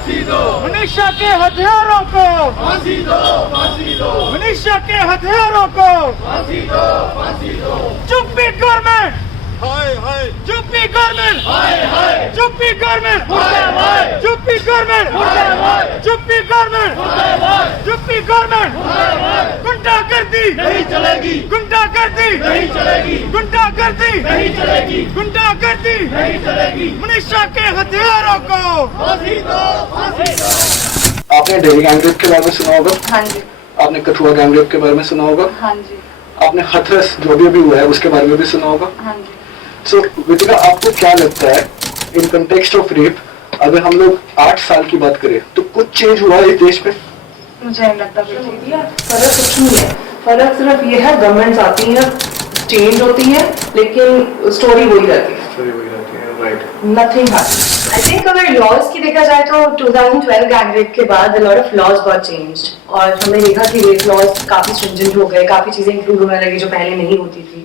मनीषा के हथियारों को मनीषा के हथियारों को चुप्पी गवर्नमेंट चुप्पी गवर्नमेंट चुप्पी गवर्नमेंट चुप्पी गवर्नमेंट चुप्पी गवर्नमेंट चुप्पी गवर्नमेंट गुंडागर्दी नहीं चलेगी गुंडागर्दी नहीं चलेगी गुंडागर्दी नहीं चलेगी गुंडागर्दी नहीं चलेगी मनीषा के हथियारों को फांसी दो फांसी दो। आपने दिल्ली गैंग रेप के बारे में सुना होगा। हाँ जी। आपने कठुआ गैंग रेप के बारे में सुना होगा। हाँ जी। आपने हाथरस जो भी अभी हुआ है उसके बारे में भी सुना होगा। हाँ जी। सो विदिका, आपको क्या लगता है इन कंटेक्स्ट ऑफ रेप, अगर हम लोग 8 साल की बात करें तो कुछ चेंज हुआ है इस देश में? मुझे नहीं लगता कुछ फर्क कुछ नहीं है। फर्क सिर्फ ये है, गवर्नमेंट्स आती हैं, चेंज होती है, लेकिन स्टोरी वही रहती है। Right. Nothing happens. I think अगर लॉज की देखा जाए तो 2012 गैंग रेप के बाद lot of laws got changed और हमने देखा कि रेप लॉज काफी स्ट्रिंजेंट हो गए, काफी चीजें इंक्लूड होने लगी जो पहले नहीं होती थी।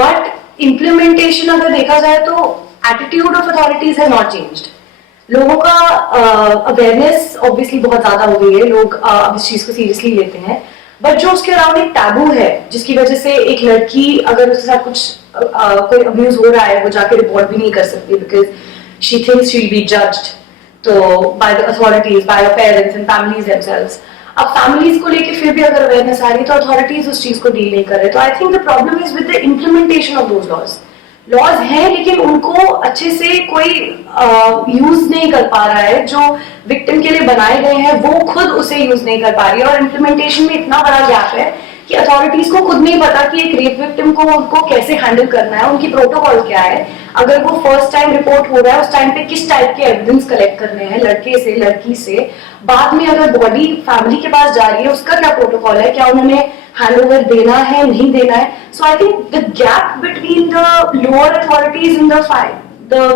बट इम्प्लीमेंटेशन अगर देखा जाए तो attitude of authorities has not changed. लोगों का अवेयरनेस ऑब्वियसली बहुत ज्यादा हो गई है, लोग अब इस चीज को सीरियसली लेते हैं, बट जो उसके अराउंड एक टैबू है जिसकी वजह से एक लड़की अगर उसके साथ कुछ कोई अब्यूज हो रहा है वो जाके रिपोर्ट भी नहीं कर सकती because she thinks she will be judged तो by the authorities, by the parents and families themselves. अब फैमिलीज को लेके फिर भी अगर अवेयरनेस आ रही है तो अथॉरिटीज उस चीज को डील नहीं कर रहे। तो I think the problem is with the implementation of those laws. Laws हैं लेकिन उनको अच्छे से कोई यूज नहीं कर पा रहा है, जो विक्टिम के लिए बनाए गए हैं वो खुद उसे यूज नहीं कर पा रही है। और इम्प्लीमेंटेशन में इतना बड़ा गैप है कि अथॉरिटीज को खुद नहीं पता कि एक रेप विक्टिम को उनको कैसे हैंडल करना है, उनकी प्रोटोकॉल क्या है, अगर वो फर्स्ट टाइम रिपोर्ट हो रहा है उस टाइम पे किस टाइप के एविडेंस कलेक्ट करने हैं लड़के से लड़की से, बाद में अगर बॉडी फैमिली के पास जा रही है उसका क्या प्रोटोकॉल है, क्या उन्होंने हैंडओवर देना है नहीं देना है। So I think the gap between the lower authorities in the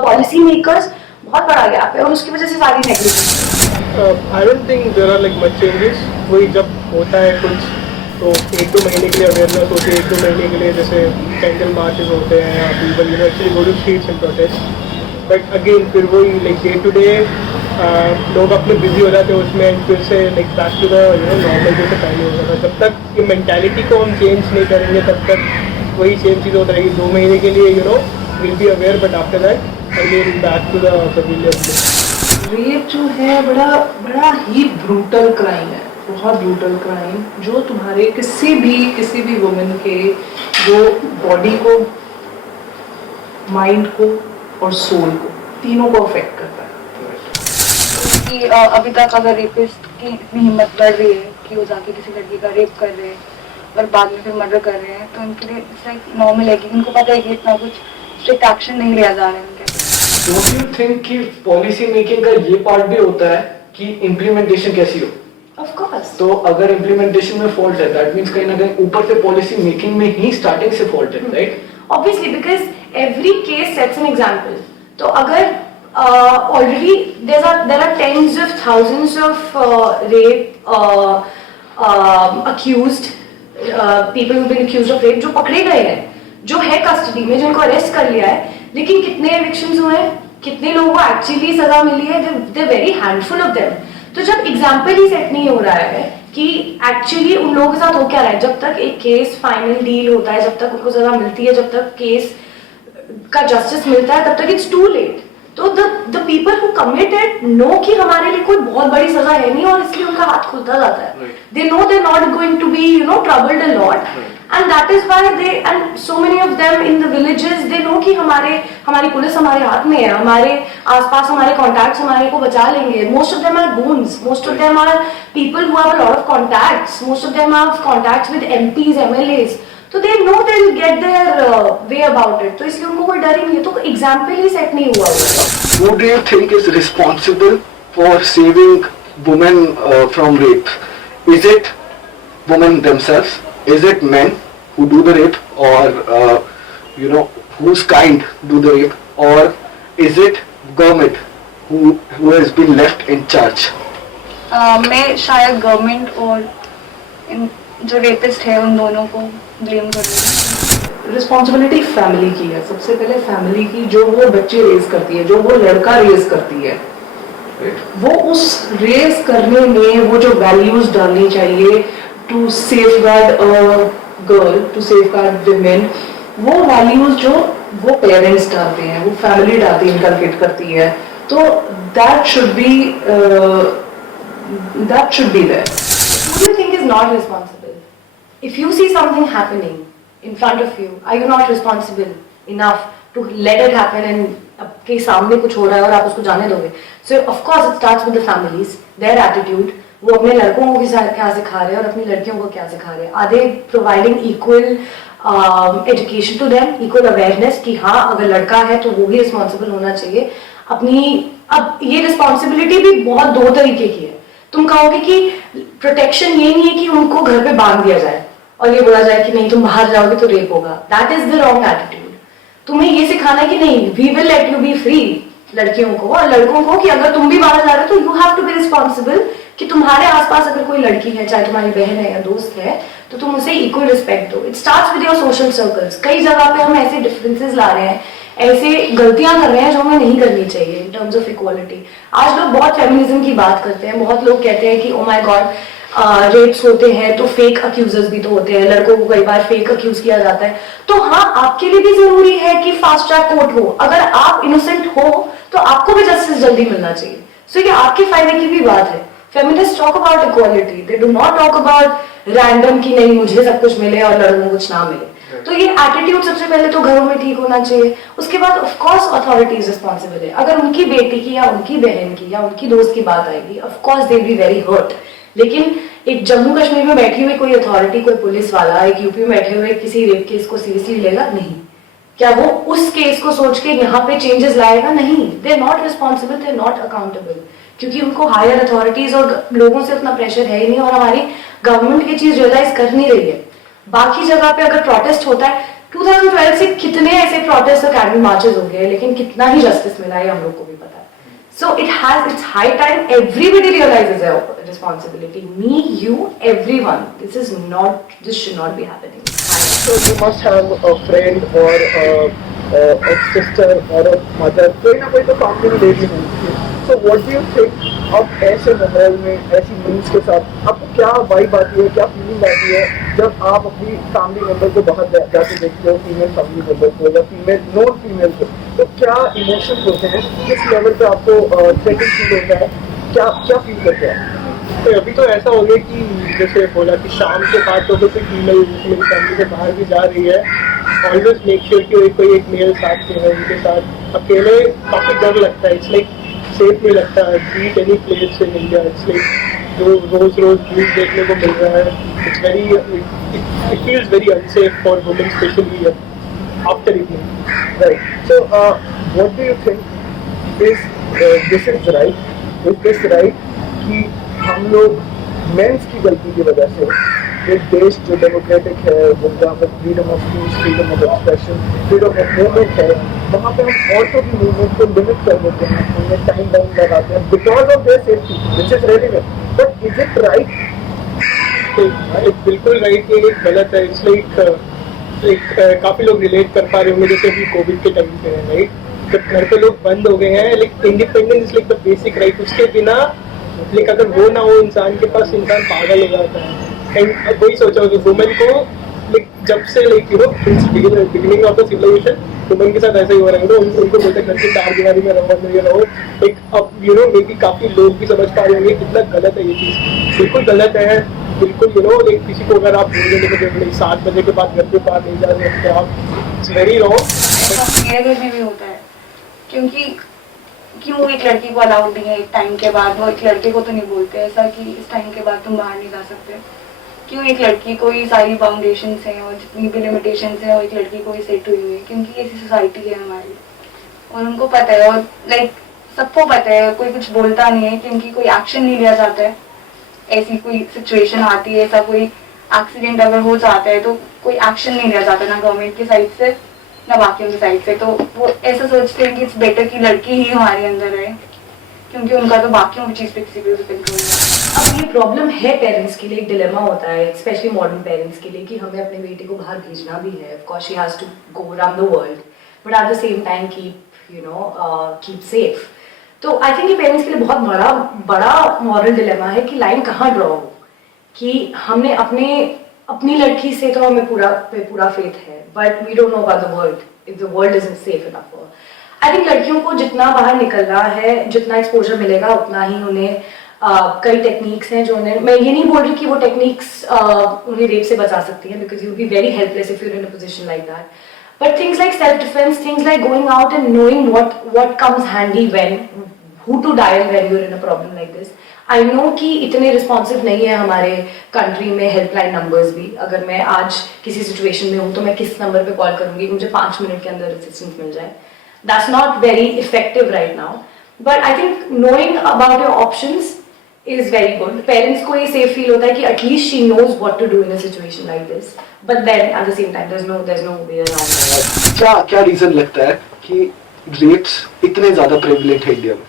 policy makers बहुत बड़ा गैप है और उसकी वजह से सारी negligence. I don't think there are like much changes. वही जब होता है कुछ तो 1-2 महीने के लिए अवेयरनेस होती है, 1-2 महीने के लिए जैसे कैंडल मार्चेस होते हैं या people you know actually go to streets and protest. But again फिर वही लाइक डे टू डे लोग अपने बिजी हो जाते हैं उसमें, फिर से like back to the you know normal जैसे पहले होता था। जब तक ये मेंटालिटी को हम चेंज नहीं करेंगे तब तक वही सेम चीज़ होती रहेगी। 2 महीने के लिए you know will be aware but after that again back to the pavilion. Rape जो है बड़ा ही ब्रूटल क्राइम है, बहुत ब्रूटल क्राइम, जो तुम्हारे किसी भी वुमेन के जो बॉडी को, माइंड को और सोल को, तीनों को अफेक्ट करता है। कि अभी तक अगर रेपिस्ट की इतनी हिम्मत बढ़ रही है कि वो जाके किसी लड़की का रेप कर रहे हैं और बाद में फिर मर्डर कर रहे हैं तो उनके लिए लाइक नॉर्मल है कि उनको पता है कि इतना कुछ स्ट्रिक्ट एक्शन नहीं लिया जा रहा है उनके। डोंट यू थिंक कि पॉलिसी मेकिंग का ये पार्ट भी होता है कि इम्प्लीमेंटेशन कैसी हो? Of course. तो अगर इम्प्लीमेंटेशन में फॉल्ट है दैट मींस कहीं ना कहीं ऊपर से पॉलिसी मेकिंग में ही स्टार्टिंग से फॉल्ट है, right? Obviously, because every case sets an example. तो अगर already there are tens of thousands of rape accused people who've been accused of rape जो पकड़े गए हैं, जो है कस्टडी में, जिनको अरेस्ट कर लिया है, लेकिन कितने एविक्शंस हुए हैं, कितने लोगों को एक्चुअली सजा मिली है? they're very handful of them. तो जब एग्जाम्पल ही सेट नहीं हो रहा है कि एक्चुअली उन लोगों के साथ हो क्या रहा है, जब तक एक केस फाइनल डील होता है, जब तक उनको सजा मिलती है, जब तक केस का जस्टिस मिलता है, तब तक इट्स टू लेट। तो the people who committed no कि हमारे लिए कोई बहुत बड़ी सजा है नहीं और इसलिए उनका हाथ खुलता जाता है। They know they not going to be troubled a lot and that is why they and so many of them in the villages they know कि हमारी पुलिस हमारे हाथ में है, हमारे आसपास हमारे कॉन्टैक्ट्स हमारे को बचा लेंगे। Most of them are goons, most of them are people who have a lot of contacts, most of them have contacts with MPs, MLAs, तो they know they'll get their way about it, तो इसलिए उनको कोई डर ही नहीं है। तो example ही set नहीं हुआ। Who do you think is responsible for saving women from rape? Is it women themselves? Is it men who do the rape, or whose kind do the rape, or is it government who has been left in charge? मैं शायद government और इन जो rapist है उन दोनों को blame करूँगी। Responsibility family की है, सबसे पहले फैमिली की, जो वो बच्चे रेज करती है, जो वो लड़का रेज करती है, वो उस रेस करने में वो जो वैल्यूज डालनी चाहिए to safeguard a girl, to safeguard women, वो वैल्यूज जो वो पेरेंट्स डालते हैं, वो फैमिली डालती है, इनकलकेट करती है, तो that should be there. Who do you think is not responsible? If you see something happening in front of you, are you not responsible enough to let it happen and आपके सामने कुछ हो रहा है और आप उसको जाने दोगे? So of course it starts with the families, their attitude. वो अपने लड़कों को क्या सिखा रहे हैं और अपनी लड़कियों को क्या सिखा रहे हैं? Are they providing equal education to them, equal awareness कि हाँ अगर लड़का है तो वो भी responsible होना चाहिए अपनी. अब ये responsibility भी बहुत दो तरीके की है. तुम कहोगे कि प्रोटेक्शन ये नहीं है कि उनको घर पे बांध दिया जाए और ये बोला जाए कि नहीं तुम बाहर जाओगे तो रेप होगा. That is the wrong attitude. तुम्हें ये सिखाना है कि नहीं, we will let you be free, लड़कियों को और लड़कों को, कि अगर तुम भी बाहर जा रहे हो तो you have to be responsible कि तुम्हारे आसपास अगर कोई लड़की है, चाहे तुम्हारी बहन है या दोस्त है, तो तुम उसे इक्वल रिस्पेक्ट दो. It starts with your social circles. कई जगह पे हम ऐसे डिफरेंसेस ला रहे हैं, ऐसे गलतियां कर रहे हैं जो हमें नहीं करनी चाहिए इन टर्म्स ऑफ इक्वालिटी. आज लोग बहुत फेमिनिज्म की बात करते हैं, बहुत लोग कहते हैं कि ओ माय गॉड रेप्स होते हैं तो फेक अक्यूजर्स भी तो होते हैं, लड़कों को कई बार फेक अक्यूज किया जाता है. तो हाँ, आपके लिए भी जरूरी है कि फास्ट ट्रैक कोर्ट हो. अगर आप इनोसेंट हो तो आपको भी जस्टिस जल्दी मिलना चाहिए. सो ये आपके फायदे की भी बात है. Feminist talk about equality, they do not talk about random कि नहीं मुझे सब कुछ मिले और लड़कों को कुछ ना मिले. तो ये एटीट्यूड सबसे पहले तो घरों में ठीक होना चाहिए. उसके बाद ऑफ कोर्स अथॉरिटीज रिस्पॉन्सिबल है. अगर उनकी बेटी की या उनकी बहन की या उनकी दोस्त की बात आएगी, of course they be very hurt. लेकिन एक जम्मू कश्मीर में बैठी हुई कोई अथॉरिटी, कोई पुलिस वाला एक यूपी में बैठे हुए किसी रेप केस को सीरियसली लेगा? नहीं. क्या वो उस केस को सोच के यहाँ पे चेंजेस लाएगा? नहीं. They are not responsible, they are not accountable, क्योंकि उनको हायर अथॉरिटीज और लोगों से उतना प्रेशर है ही नहीं और हमारी गवर्नमेंट ये चीज रियलाइज कर नहीं रही है. बाकी जगह पे अगर प्रोटेस्ट होता है, 2012 से कितने ऐसे प्रोटेस्ट और कैंडल मार्चेस हो गए, लेकिन कितना ही जस्टिस मिला है हम लोग को भी पता है. So it's high time everybody realises their responsibility. Me, you, everyone. This should not be happening. So you must have a friend or a sister or a mother, कोई ना कोई तो family में लेडी होती है. So what do you think अब ऐसे माहौल में, ऐसी न्यूज़ के साथ आपको क्या वाइब आती है, क्या फीलिंग आती है जब आप अपनी फैमिली मेंबर को बाहर जाके देखते हो, फीमेल फैमिली मेंबर को या फीमेल नॉन फीमेल को, तो क्या इमोशंस होते हैं, किस लेवल पे आपको थ्रेटनिंग फील होता है, क्या फील करते हैं? तो अभी तो ऐसा हो गया कि जैसे बोला कि शाम के बाद तो कोई फीमेल मेरी फैमिली से बाहर भी जा रही है, ऑलवेज मेक श्योर कि कोई एक मेल साथ के है. उनके साथ अकेले काफ़ी डर लगता है. इट्स लाइक सेफ नहीं लगता है. Beat any place in India, it's like जो रोज न्यूज़ देखने को मिल रहा है, it's very it feels very unsafe for women specially after evening. Right. So what do you think is this is right? Is this right कि हम लोग मेंस की गलती की वजह से एक देश जो डेमोक्रेटिक है, जहाँ पर freedom of speech, freedom of expression, freedom of movement है, वहाँ पे हम औरतों की मूवमेंट को लिमिट कर देते हैं, उन्हें टाइम बाउंड लगाते हैं because of their safety, which is really good. But is it right? बिल्कुल राइट. ये गलत है. इट्स लाइक काफ़ी लोग रिलेट कर पा रहे होंगे जैसे अभी कोविड के टाइम पे है, राइट, जब घर पे लोग बंद हो गए हैं. Like independence is like the basic right. उसके बिना लाइक अगर वो ना हो इंसान के पास, इंसान पागल हो जाता है. एंड वही सोचा कि वुमेन को लाइक जब से like you know beginning of the civilisation women के साथ ऐसा ही हो रहा है. उनको बोलते घर के चार दीवारी में रहो. एक अब यू नो मे बी काफ़ी लोग भी समझ पा रहे होंगे कितना गलत है ये चीज़. बिल्कुल गलत है. बिल्कुल यू नो लाइक किसी को अगर आप बोल देंगे 7 बजे के बाद घर के बाहर नहीं जा सकते आप, इट्स वेरी रॉन्ग. मेरे घर में भी होता है क्योंकि क्यों एक लड़की को अलाउड नहीं है एक टाइम के बाद. वो एक लड़के को तो नहीं बोलते ऐसा कि इस टाइम के बाद तुम बाहर नहीं जा सकते. क्यों एक लड़की को ही सारी बाउंडेशंस हैं और जितनी भी लिमिटेशंस हैं और एक लड़की को ही सेट हुई हुई है क्योंकि ऐसी सोसाइटी है हमारी और उनको पता है. और लाइक सबको पता है, कोई कुछ बोलता नहीं है क्योंकि कोई एक्शन नहीं लिया जाता है. ऐसी कोई सिचुएशन आती है, ऐसा कोई एक्सीडेंट अगर हो जाता है तो कोई एक्शन नहीं लिया जाता ना गवर्नमेंट की साइड से ना बाकियों की साइड से. तो वो ऐसा सोचते हैं कि इट्स बेटर कि लड़की ही हमारे अंदर रहे क्योंकि उनका तो बाकियों की चीज़ पे किसी पे कंट्रोल है. अब ये प्रॉब्लम है पेरेंट्स के लिए, एक डिलेमा होता है स्पेशली मॉडर्न पेरेंट्स के लिए कि हमें अपने बेटे को बाहर भेजना भी है. Of course she has to go around the world but at the same time keep safe. तो आई थिंक ये पेरेंट्स के लिए बहुत बड़ा बड़ा मॉरल डिलेमा है कि लाइन कहाँ ड्रॉ हो, कि हमने अपनी लड़की से तो हमें पूरा फेथ है, but we don't know about the world if the world isn't safe enough for. I think लड़कियों को जितना बाहर निकलना है, जितना एक्सपोजर मिलेगा, उतना ही उन्हें कई टेक्निक्स हैं जो उन्हें, मैं ये नहीं बोल रही कि वो टेक्निक्स उन्हें रेप से बचा सकती हैं, because you be very helpless if you in a position like that, but things like self defence, things like going out and knowing what comes handy when, who to dial when you're in a problem like this. I know कि इतने responsive नहीं है हमारे country में helpline numbers भी। अगर मैं आज किसी सिचुएशन में हूँ तो मैं किस नंबर पे कॉल करूँगी, मुझे 5 मिनट के अंदर असिस्टेंस मिल जाए। That's not very effective right now, but I think knowing about your options is very good. Parents को ये सेफ फील होता है कि at least she knows what to do in a situation like this, but then at the same time there is no way around. क्या reason लगता है कि wraps इतने ज्यादा प्रेवलेंट है इंडिया में?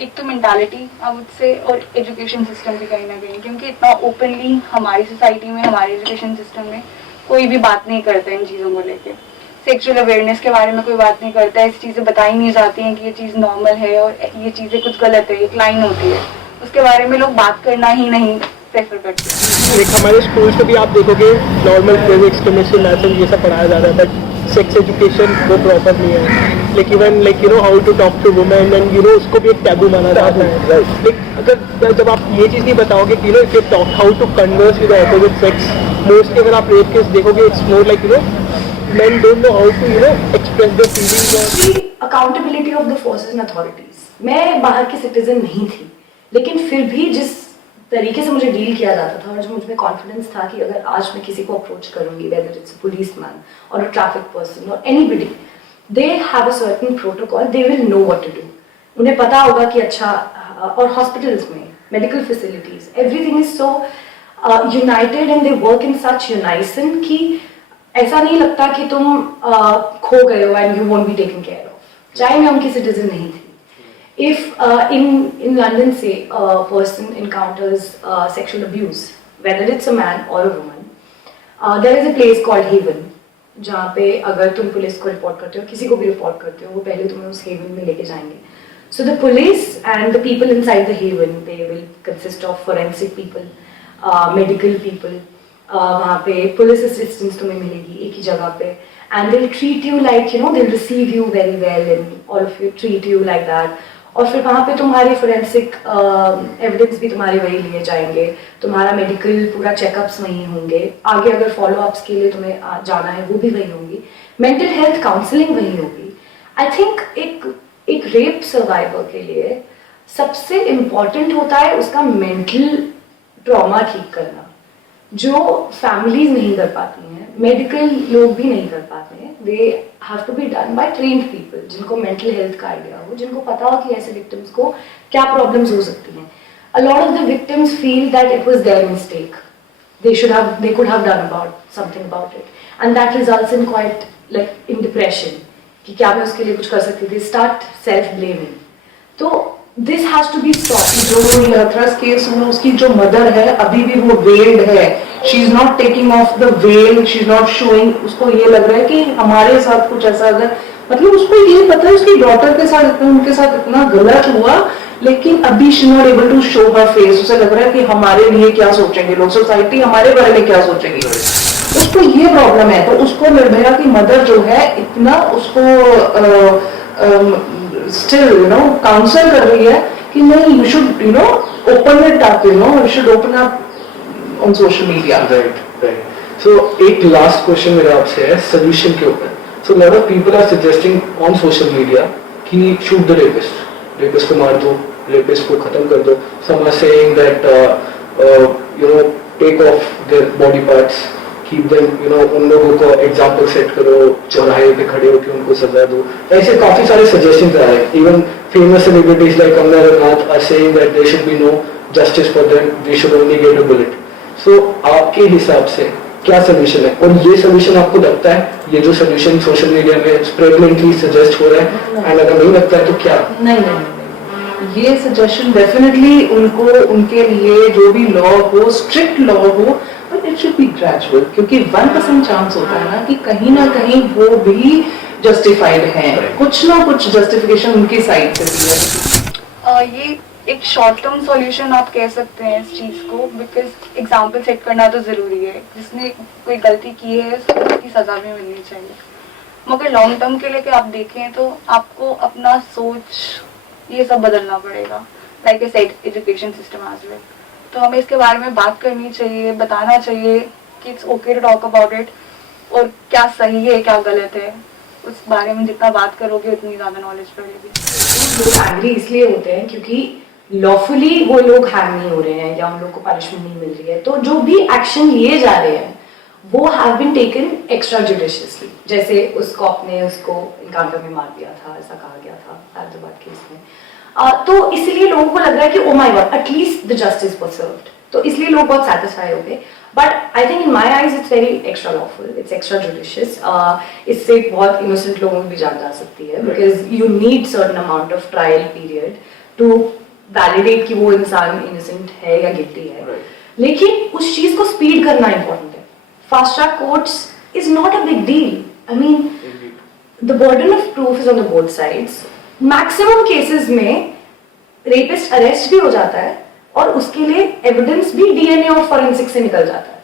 एक तो मेंटालिटी आई वुड से, और एजुकेशन सिस्टम भी कहीं ना कहीं, क्योंकि इतना ओपनली हमारी सोसाइटी में, हमारे एजुकेशन सिस्टम में कोई भी बात नहीं करता इन चीज़ों को लेके। सेक्सुअल अवेयरनेस के बारे में कोई बात नहीं करता है, ऐसी चीज़ें बताई नहीं जाती हैं कि ये चीज़ नॉर्मल है और ये चीज़ें कुछ गलत है, एक लाइन होती है, उसके बारे में लोग बात करना ही नहीं प्रेफर करते। एक हमारे स्कूल्स में भी आप देखोगे नॉर्मल फिजिक्स, केमिस्ट्री, मैथ्स ये सब पढ़ाया जा रहा है, बट सेक्स एजुकेशन वो प्रॉपर नहीं है। Like even like you know how to talk to women and you know उसको भी एक टैबू माना जाता है। लाइक अगर जब आप ये चीज़ नहीं बताओगे कि no if you talk how to converse with opposite sex, mostly अगर आप रेप केस देखोगे it's more like you know men don't know how to you know express their feelings or accountability of the forces and authorities. मैं बाहर की citizen नहीं थी, लेकिन फिर भी जिस तरीके से मुझे डील किया जाता था और जो मुझ में कॉन्फिडेंस था कि अगर आज मैं किसी को अप्रोच करूंगी, वेदर इट्स अ पुलिसमैन और अ ट्रैफिक पर्सन और anybody, they have a certain protocol, they will know what to do. उन्हें पता होगा कि अच्छा, और हॉस्पिटल्स में medical facilities everything is so united and they work in such unison कि ऐसा नहीं लगता कि तुम खो गए हो and you won't be taken care of, चाहे मैं उनकी सिटीजन नहीं थी। If in London, say, a person encounters sexual abuse, whether it's a man or a woman, there is a place called Haven, जहाँ पे अगर तुम पुलिस को रिपोर्ट करते हो, किसी को भी रिपोर्ट करते हो, वो पहले तुम्हें उस हेवन में लेके जाएंगे। So the police and the people inside the haven, they will consist of forensic people, medical people. वहाँ पे पुलिस असिस्टेंस तुम्हें मिलेगी एक ही जगह पे, and they'll treat you like, you know, they'll receive you very well and all of you treat you like that. और फिर वहाँ पे तुम्हारे फोरेंसिक एविडेंस भी तुम्हारे वही लिए जाएंगे, तुम्हारा मेडिकल पूरा चेकअप्स वहीं होंगे, आगे अगर फॉलो अप्स के लिए तुम्हें जाना है वो भी वहीं होंगी, मेंटल हेल्थ काउंसलिंग वहीं होगी। आई थिंक एक रेप सर्वाइवर के लिए सबसे इम्पॉर्टेंट होता है उसका मेंटल ट्रॉमा ठीक करना, जो फैमिलीज नहीं कर पाती हैं, मेडिकल लोग भी नहीं कर पाते हैं। They have to be done by trained people, जिनको मेंटल हेल्थ का आइडिया हो, जिनको पता हो कि ऐसे विक्टिम्स को क्या प्रॉब्लम्स हो सकती हैं। A lot of the victims feel that it was their mistake, they could have done something about it, and that results in quite like in depression कि क्या मैं उसके लिए कुछ कर सकती थी, start self blaming। तो this has to be stopped। जो ये हथरस केस में उसकी जो मदर है अभी भी वो वेल्ड है, she is not taking of the well, she is not showing, उसको ये लग रहा है कि हमारे साथ कुछ ऐसा अगर, मतलब उसको ये पता है उसकी डॉटर के साथ इतना, उनके साथ इतना गलत हुआ, लेकिन अभी she not able to show her face. उसे लग रहा है कि हमारे लिए क्या सोचेंगे लोग, सोसाइटी हमारे बारे में क्या सोचेगी, उसको ये प्रॉब्लम है। तो उसको निर्भया की मदर जो है इतना उसको स्टिल यू नो काउंसल कर रही है कि नहीं, you should you know open it up, you know you should open up on social media. Right. So एक लास्ट क्वेश्चन मेरा आपसे है सोल्यूशन के ऊपर। So lot of people are suggesting on social media कि शूट द रेपिस्ट को मार दो, रेपिस्ट को खत्म कर दो। Some are saying that you know take off their body parts, keep them, you know उन लोगों को एग्जाम्पल सेट करो, चौराहे पे खड़े होकर उनको सजा दो। ऐसे काफी सारे सजेशंस आ रहे हैं। Even famous celebrities like Kangana Ranaut are saying that there should be no justice for them, they should only get a bullet. So आपके हिसाब से क्या सोल्यूशन है, और ये सोल्यूशन आपको लगता है, ये जो सोल्यूशन सोशल मीडिया में प्रेवलेंटली सजेस्ट हो रहा है, एंड अगर नहीं लगता है तो क्या? नहीं, ये सजेशन डेफिनेटली उनको, उनके लिए जो भी लॉ हो, स्ट्रिक्ट लॉ हो, but it should be gradual, क्योंकि 1% चांस होता है ना कि कहीं ना कहीं वो भी जस्टिफाइड है, कुछ ना कुछ जस्टिफिकेशन उनकी साइड से भी है। ये एक शॉर्ट टर्म सॉल्यूशन आप कह सकते हैं इस चीज़ को, बिकॉज एग्जाम्पल सेट करना तो ज़रूरी है। जिसने कोई गलती की है उसको उसकी सज़ा भी मिलनी चाहिए, मगर लॉन्ग टर्म के लिए आप देखें तो आपको अपना सोच ये सब बदलना पड़ेगा, like a set education system as well. तो हमें इसके बारे में बात करनी चाहिए, बताना चाहिए कि it's okay to talk about it, और क्या सही है क्या गलत है, उस बारे में जितना बात करोगे उतनी ज़्यादा नॉलेज बढ़ेगी। लोग एंग्री इसलिए होते हैं क्योंकि लॉफुली वो लोग हैंग नहीं हो रहे हैं या उन लोग को पनिशमेंट नहीं मिल रही है, तो जो भी एक्शन लिए जा रहे हैं वो have been taken extra judiciously. जैसे उस कॉप ने उसको इनकाउंटर में मार दिया था, ऐसा कहा गया था हैदराबाद केस में। तो इसलिए लोगों को लग रहा है कि oh my God at least the justice was served, तो इसलिए लोग बहुत सेटिस्फाई हो गए। But I think in my eyes it's very extra lawful, it's extra judicious. इससे बहुत इनोसेंट लोगों की भी जान जा सकती है, because you need certain amount of trial period to validate कि वो इंसान इनोसेंट है या गिल्टी है। लेकिन उस चीज को स्पीड करना इंपॉर्टेंट है। Fast track courts is not a big deal. I mean the burden of proof is on the both sides. Maximum cases में रेपिस्ट अरेस्ट भी हो जाता है और उसके लिए एविडेंस भी डीएनए और फॉरेंसिक से निकल जाता है।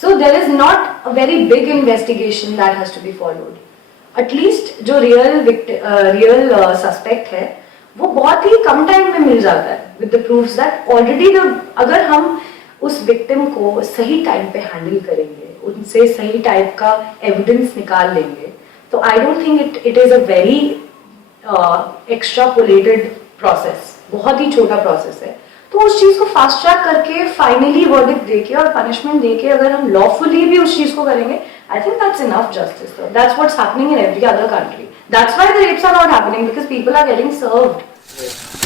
So there is not a very big investigation that has to be followed. At least real रियल सस्पेक्ट है वो बहुत ही कम टाइम में मिल जाता है with the proofs that already अगर हम उस विक्टिम को सही टाइम पे हैंडल करेंगे, उनसे सही टाइप का एविडेंस निकाल लेंगे, तो आई don't think it is a very extrapolated process, बहुत ही छोटा प्रोसेस है। तो उस चीज को फास्ट ट्रैक करके फाइनली वर्डिक्ट देके और पनिशमेंट देके अगर हम लॉफुली भी उस चीज को करेंगे, I think that's enough justice. That's what's happening in every other country. That's why the rapes are not happening, because people are getting served.